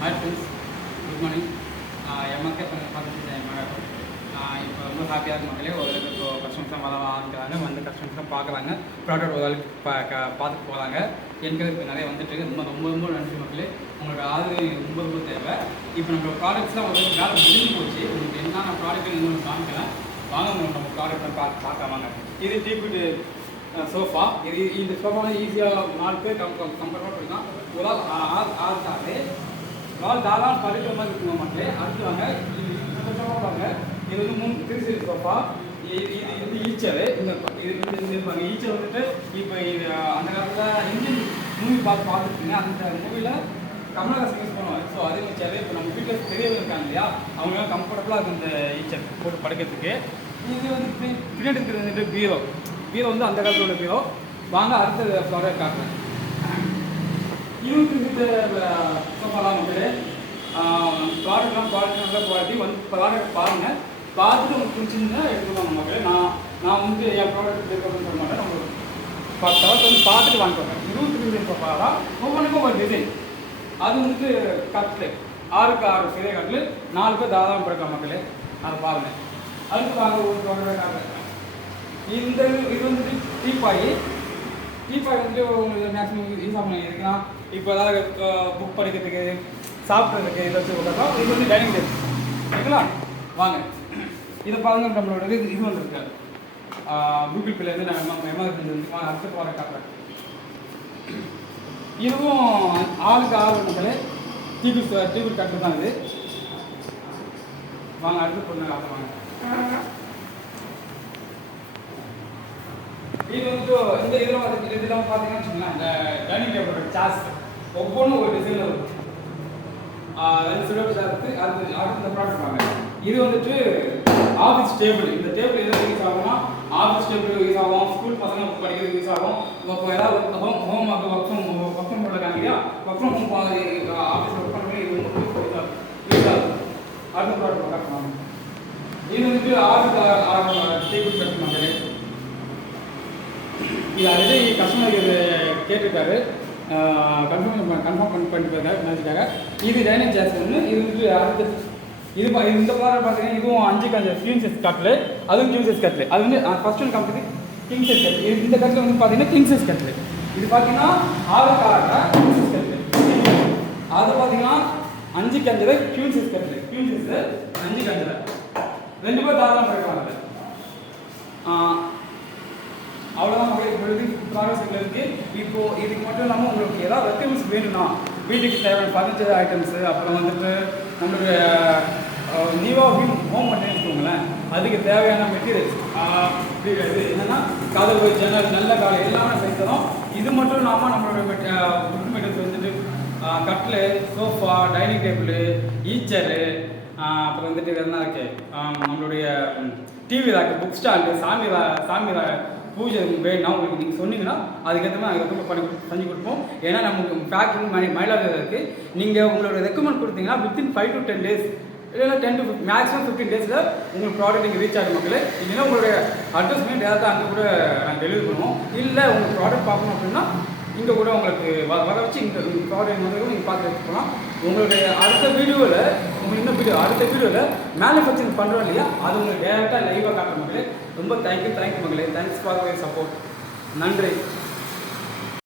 Hi friends, good morning. MSK பார்த்துட்டு madam இப்போ ரொம்ப ஹாப்பியாக இருக்கும் மக்களே. ஓரளவுக்கு இப்போ கஸ்டமர்ஸ்லாம் வர ஆரம்பிக்கிறாங்க. வந்து கஸ்டமர்ஸ்லாம் பார்க்குறாங்க, ப்ராடக்ட் ஓரளவுக்கு பார்த்துட்டு போகிறாங்க. எனக்கு இப்போ நிறைய வந்துட்டு ரொம்ப ரொம்ப ரொம்ப நன்றி மக்களே. உங்களோட ஆதரவு ரொம்ப ரொம்ப தேவை. இப்போ நம்ம ப்ராடக்ட்ஸ்லாம் ஒரு வேலை முடிஞ்சு போச்சு. உங்களுக்கு என்னென்ன ப்ராடக்ட் இன்னும் காமிக்கலாம் வாங்க. நம்ம ப்ராடக்ட்லாம் பார்க்க வாங்க. இது டீபிட் சோஃபா. இது இந்த சோஃபாவில் ஈஸியாக 4 பேர் கம்ஃபர்டபுளாக போயிடலாம். ஒரு ஆள் சாரு நாள் தாராளம் படுக்கிற மாதிரி இருக்குங்க மக்களே. அடுத்து வாங்க, இது சோஃபா பாருங்க. இது வந்து 3 திருச்சி சோஃபா. இது வந்து ஈச்சர். இந்த இது பாருங்க, ஈச்சர் வந்துட்டு இப்போ இது அந்த காலத்தில் இந்தியன் மூவி பார்த்துருக்கீங்க. அந்த மூவியில் கமலஹாசன் யூஸ் பண்ணுவாங்க. ஸோ அதே ஈச்சர் இப்போ நம்ம வீட்டில் பெரியவங்க இருக்காங்க இல்லையா, அவங்களாம் கம்ஃபர்டபுளாக இருக்கும் இந்த ஈச்சர் போட்டு படுக்கிறதுக்கு. இது வந்து பின்னாடி இருக்கிறது வந்துட்டு பீரோ வந்து அந்த காலத்தில் உள்ள பீரோ. வாங்க அடுத்த ப்ராடக்ட் காட்டுறேன். இந்த சோஃபாலாம் வந்து ப்ராடக்ட்லாம் நல்ல குவாலிட்டி. வந்து ப்ராடக்ட் பாருங்கள், பார்த்துட்டு உங்களுக்கு பிடிச்சிருந்தா எடுத்துக்கோங்க மக்களே. நான் வந்து என் ப்ராடக்ட் எடுக்கணும்னு சொல்ல மாட்டேன். நம்ம 10 தவிர்த்து வந்து பார்த்துட்டு வாங்கிக்கோங்க. 22 சோஃபா தான், ஒவ்வொன்றுக்கும் ஒரு டிசைன். அது வந்துட்டு கட்டில் 6க்கு 6 பெரிய கட்டில் 4 பேர் தாராளமாக படுக்கலாம் மக்களே. அதை பாருங்கள். அதுக்கு வாங்க ஒரு ப்ராடக்ட் காட்டுறேன். இது வந்துட்டு டீப்பாய் வந்துட்டு உங்களுக்கு மேக்ஸிமம் யூஸ் ஆகணும். இருக்குன்னா இப்போ ஏதாவது புக் படிக்கிறதுக்கு சாப்பிட்றதுக்கு இதை வச்சு உட்காரோம். இது வந்து டைனிங் டேபிள் ஓகேங்களா. வாங்க இதை பாருங்க. நம்மளோட இது வந்துருக்கு கூகுள் பேலேருந்து நான் எமர்ஜென்சி வந்து அடுத்த ப்ராடக்ட் காட்டுறேன். இதுவும் 6க்கு 6 மக்களே. டீபிள் கட்டு தான் இது. வாங்க அடுத்து பொண்ணு காட்டுவாங்க. இது வந்து இந்த இதெல்லாம் பார்த்தீங்கன்னா வச்சுக்கோங்களேன், இந்த டைனிங் டேபிளோட சார்ஸ் ஒவ்வொன்றும் ஒரு டிசைனில் இருக்கும். 2 சிலோட சார்ஸு அடுத்து இந்த ப்ராடக்ட் வாங்க. இது வந்துட்டு ஆஃபீஸ் டேபிள். இந்த டேபிள் எதாவது யூஸ் ஆகும்னா ஆஃபீஸ் டேபிள் யூஸ் ஆகும், ஸ்கூல் பசங்க படிக்கிறது யூஸ் ஆகும். இப்போ ஏதாவது ஹோம் ஒர்க் ஃப்ரம் போட்டிருக்காங்க இல்லையா, ஒர்க் ஃப்ரம் ஹோம் ஆஃபீஸில் ஒர்க் பண்ணுறது இது வந்து யூஸ் ஆகும். அடுத்த ப்ராடக்ட் பார்க்கலாம். இது வந்துட்டு 6க்கு 6 டேபிள் கட்டு மக்களே. இது ஆல்ரெடி கஸ்டமர் இது கேட்டிருக்காரு, கன்ஃபார்ம் பண்ணிருக்காரு மேட்சுக்காக. இது டைனிங் சேர்ஸ் ஒன்று. இது வந்து அடுத்து இது இந்த ப்ராடக்ட் பார்த்தீங்கன்னா இதுவும் 5க்கு 5 கியூன் சைஸ் கட்டில், அதுவும் கியூன் சைஸ் கட்டில். அது வந்து first one company king size கட்டில். இந்த கட்டில் வந்து பார்த்தீங்கன்னா கிங் சைஸ் கட்டில். இது பார்த்தீங்கன்னா 6க்கு 6 கிங் சைஸ் கட்டில். அது பார்த்தீங்கன்னா 5க்கு 5 கியூன் சைஸ் கட்டில். கியூன் சைஸ் 5க்கு 5 2 பேர் தாராளமாக படுக்கலாம். அவ்வளோதான் உங்களுக்கு பொழுது ப்ராடக்ட்ஸ் இருக்குது. இப்போது இதுக்கு மட்டும் இல்லாமல் உங்களுக்கு ஏதாவது ரெக்கமெண்ட்ஸ் வேணும்னா வீட்டுக்கு தேவையான ஃபர்னிச்சர் ஐட்டம்ஸு, அப்புறம் வந்துட்டு நம்மளுடைய நியூவாக ஹோம் பண்ணி வச்சுக்கோங்களேன், அதுக்கு தேவையான மெட்டீரியல்ஸ் இது என்னென்னா கதவு, ஜன்னல், நல்ல காலை எல்லாமே செய்து தரோம். இது மட்டும் இல்லாமல் நம்மளோட ஃபுட் மெட்டீரியல்ஸ் வந்துட்டு கட்டில், சோஃபா, டைனிங் டேபிள், ஈச்சரு, அப்புறம் வந்துட்டு என்ன இருக்குது நம்மளுடைய டிவி ராக்கு, புக் ஸ்டாண்டு, சாமி பூஜை வேணும்னா உங்களுக்கு நீங்கள் சொன்னீங்கன்னா அதுக்கேற்ற மாதிரி நாங்கள் ரெக்கமெண்ட் செஞ்சு கொடுப்போம். ஏன்னா நமக்கு ஃபேக்ட்ரி மயிலாடுதுறை இருக்குது. நீங்கள் உங்களோட ரெக்கமெண்ட் கொடுத்தீங்கன்னா வித்தின் 5 to 10 days இல்லைன்னா 10 to மேக்ஸிமம் 15 days உங்களுக்கு ப்ராடக்ட் நீங்கள் ரீச் ஆகும் மக்களே. இல்லைன்னா உங்களுடைய அட்ரஸ்மே டேரெக்டாக அங்கே கூட நாங்கள் டெலிவரி பண்ணுவோம். இல்லை உங்களுக்கு ப்ராடக்ட் பார்க்கணும் அப்படின்னா இங்கே கூட உங்களுக்கு வர வச்சு இந்த ப்ராடக்ட் வந்து நீங்கள் பார்த்து எடுத்துக்கலாம். உங்களுடைய அடுத்த வீடியோவில் அடுத்த வீடியோவில் மேனுஃபேக்சரிங் பண்ணுறோம் இல்லையா, அது உங்களுக்கு டேரெக்டாக லைவாக காட்டுற மக்களே. ரொம்ப தேங்க்யூ மக்களே. Thanks for your support. நன்றி.